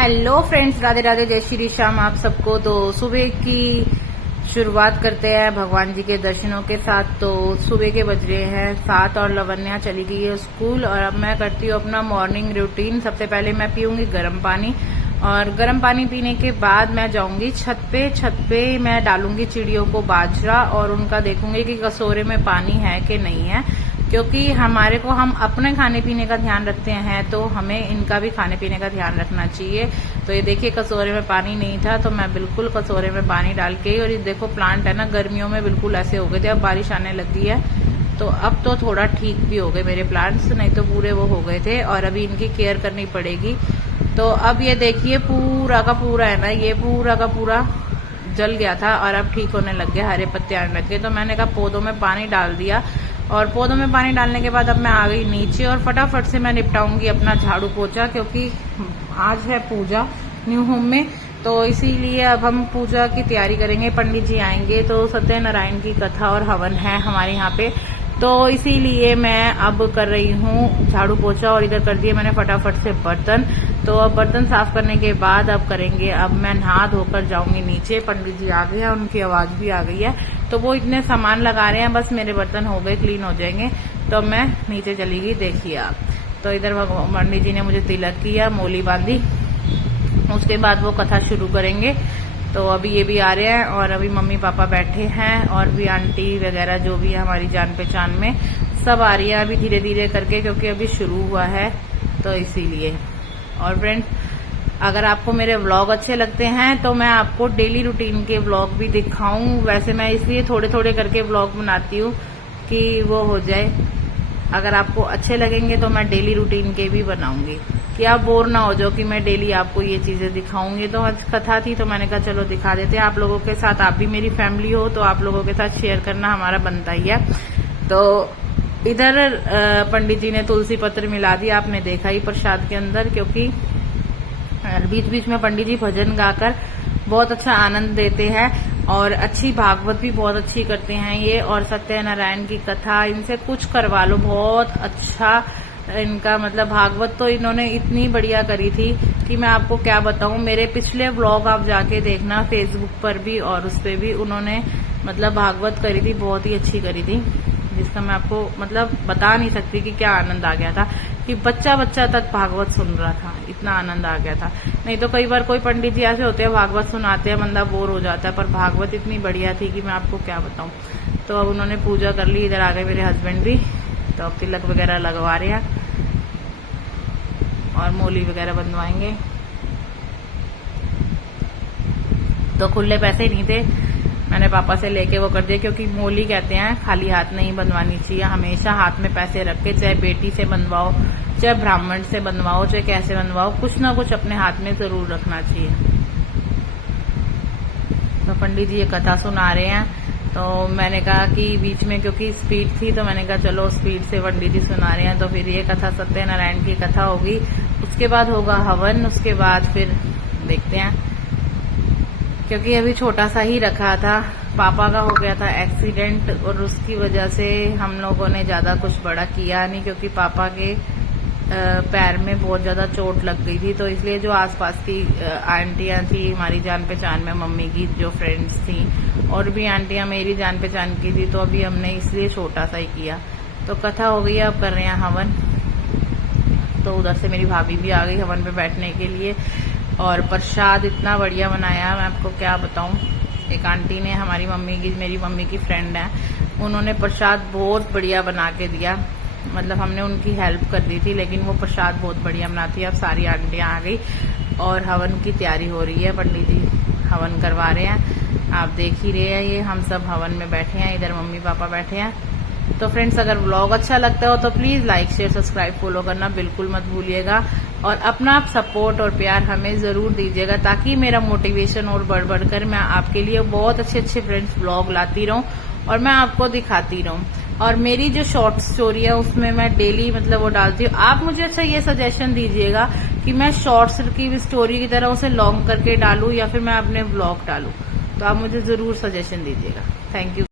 Hello friends, Radhe Radhe, जय श्री श्याम आप सबको। तो सुबह की शुरुआत करते हैं भगवान जी के दर्शनों के साथ। तो सुबह के बज रहे हैं 7 और लवन्या चली गई है स्कूल। और अब मैं करती हूँ अपना मॉर्निंग रूटीन। सबसे पहले मैं पीऊंगी गर्म पानी, और गर्म पानी पीने के बाद मैं जाऊंगी छत पे मैं डालूंगी चिड़ियों को बाजरा, और उनका देखूंगी कि कटोरे में पानी है कि नहीं है, क्योंकि हमारे को हम अपने खाने पीने का ध्यान रखते हैं तो हमें इनका भी खाने पीने का ध्यान रखना चाहिए। तो ये देखिए कटोरे में पानी नहीं था, तो मैं बिल्कुल कटोरे में पानी डाल के, और ये देखो प्लांट है ना, गर्मियों में बिल्कुल ऐसे हो गए थे, अब बारिश आने लगी है तो अब तो थोड़ा ठीक भी हो गए मेरे प्लांट्स, नहीं तो पूरे वो हो गए थे। और अभी इनकी केयर करनी पड़ेगी। तो अब ये देखिए पूरा का पूरा है ना, ये पूरा का पूरा जल गया था और अब ठीक होने लग गया, हरे पत्ते आने लग गए। तो मैंने कहा पौधों में पानी डाल दिया, और पौधों में पानी डालने के बाद अब मैं आ गई नीचे, और फटाफट से मैं निपटाऊंगी अपना झाड़ू पोछा, क्योंकि आज है पूजा न्यू होम में। तो इसीलिए अब हम पूजा की तैयारी करेंगे। पंडित जी आएंगे, तो सत्यनारायण की कथा और हवन है हमारे यहाँ पे, तो इसीलिए मैं अब कर रही हूँ झाड़ू पोछा। और इधर कर दिए मैंने फटाफट से बर्तन। तो अब बर्तन साफ करने के बाद अब करेंगे, अब मैं नहा धोकर जाऊंगी नीचे। पंडित जी आ गए हैं, उनकी आवाज भी आ गई है, तो वो इतने सामान लगा रहे हैं, बस मेरे बर्तन हो गए, क्लीन हो जाएंगे। तो मैं नीचे चली गई, देखिए आप। तो इधर पंडित जी ने मुझे तिलक किया, मोली बांधी, उसके बाद वो कथा शुरू करेंगे। तो अभी ये भी आ रहे हैं, और अभी मम्मी पापा बैठे हैं, और भी आंटी वगैरह जो भी है हमारी जान पहचान में सब आ रही है अभी धीरे धीरे करके, क्योंकि अभी शुरू हुआ है तो इसीलिए। और फ्रेंड्स, अगर आपको मेरे व्लॉग अच्छे लगते हैं तो मैं आपको डेली रूटीन के व्लॉग भी दिखाऊं। वैसे मैं इसलिए थोड़े थोड़े करके व्लॉग बनाती हूँ कि वो हो जाए। अगर आपको अच्छे लगेंगे तो मैं डेली रूटीन के भी बनाऊंगी, कि आप बोर ना हो जाओ कि मैं डेली आपको ये चीजें दिखाऊंगी। तो आज कथा थी तो मैंने कहा चलो दिखा देते हैं आप लोगों के साथ। आप भी मेरी फैमिली हो तो आप लोगों के साथ शेयर करना हमारा बनता ही है। तो इधर पंडित जी ने तुलसी पत्र मिला दिया, आपने देखा ही प्रसाद के अंदर, क्योंकि बीच बीच में पंडित जी भजन गाकर बहुत अच्छा आनंद देते हैं, और अच्छी भागवत भी बहुत अच्छी करते हैं ये। और सत्यनारायण की कथा इनसे कुछ करवा लो, बहुत अच्छा इनका मतलब भागवत तो इन्होंने इतनी बढ़िया करी थी कि मैं आपको क्या बताऊं। मेरे पिछले व्लॉग आप जाके देखना फेसबुक पर भी, और उस पे भी उन्होंने मतलब भागवत करी थी, बहुत ही अच्छी करी थी, जिसका मैं आपको मतलब बता नहीं सकती कि क्या आनंद आ गया था, कि बच्चा बच्चा तक भागवत सुन रहा था, इतना आनंद आ गया था। नहीं तो कई बार कोई पंडित जी ऐसे होते हैं भागवत सुनाते हैं, बंदा बोर हो जाता है, पर भागवत इतनी बढ़िया थी कि मैं आपको क्या बताऊं। तो अब उन्होंने पूजा कर ली, इधर आ गए मेरे हस्बैंड भी, तो अब तिलक वगैरह लगवा रहे हैं और मोली वगैरह बनवाएंगे। तो खुले पैसे नहीं थे, मैंने पापा से लेके वो कर दिया, क्योंकि मोली कहते हैं खाली हाथ नहीं बनवानी चाहिए, हमेशा हाथ में पैसे रख के, चाहे बेटी से बनवाओ, चाहे ब्राह्मण से बनवाओ, चाहे कैसे बनवाओ, कुछ ना कुछ अपने हाथ में जरूर रखना चाहिए। तो पंडित जी ये कथा सुना रहे हैं, तो मैंने कहा कि बीच में क्योंकि स्पीड थी तो मैंने कहा चलो स्पीड से पंडित जी सुना रहे हैं। तो फिर ये कथा सत्यनारायण की कथा होगी, उसके बाद होगा हवन, उसके बाद फिर देखते हैं, क्योंकि अभी छोटा सा ही रखा था। पापा का हो गया था एक्सीडेंट, और उसकी वजह से हम लोगों ने ज्यादा कुछ बड़ा किया नहीं, क्योंकि पापा के पैर में बहुत ज्यादा चोट लग गई थी। तो इसलिए जो आसपास की आंटियां थी हमारी जान पहचान में, मम्मी की जो फ्रेंड्स थी, और भी आंटियां मेरी जान पहचान की थी, तो अभी हमने इसलिए छोटा सा ही किया। तो कथा हो गई, अब कर रहे हैं हवन। तो उधर से मेरी भाभी भी आ गई हवन पे बैठने के लिए, और प्रसाद इतना बढ़िया बनाया मैं आपको क्या बताऊं। एक आंटी ने हमारी मम्मी की, मेरी मम्मी की फ्रेंड है, उन्होंने प्रसाद बहुत बढ़िया बना के दिया। मतलब हमने उनकी हेल्प कर दी थी, लेकिन वो प्रसाद बहुत बढ़िया बनाती है। अब सारी आंटियां आ गई और हवन की तैयारी हो रही है, पंडित जी हवन करवा रहे हैं, आप देख ही रहे हैं। ये हम सब हवन में बैठे हैं, इधर मम्मी पापा बैठे हैं। तो फ्रेंड्स, अगर व्लॉग अच्छा लगता हो तो please like share subscribe follow करना बिल्कुल मत भूलिएगा, और अपना सपोर्ट और प्यार हमें जरूर दीजिएगा, ताकि मेरा मोटिवेशन और बढ़ बढ़कर मैं आपके लिए बहुत अच्छे अच्छे फ्रेंड्स व्लॉग लाती रहूं और मैं आपको दिखाती रहूं। और मेरी जो शॉर्ट स्टोरी है उसमें मैं डेली मतलब वो डालती हूँ। आप मुझे अच्छा ये सजेशन दीजिएगा कि मैं शॉर्ट्स की स्टोरी की तरह उसे लॉन्ग करके डालूं, या फिर मैं अपने व्लॉग डालूं, तो आप मुझे जरूर सजेशन दीजिएगा। Thank you.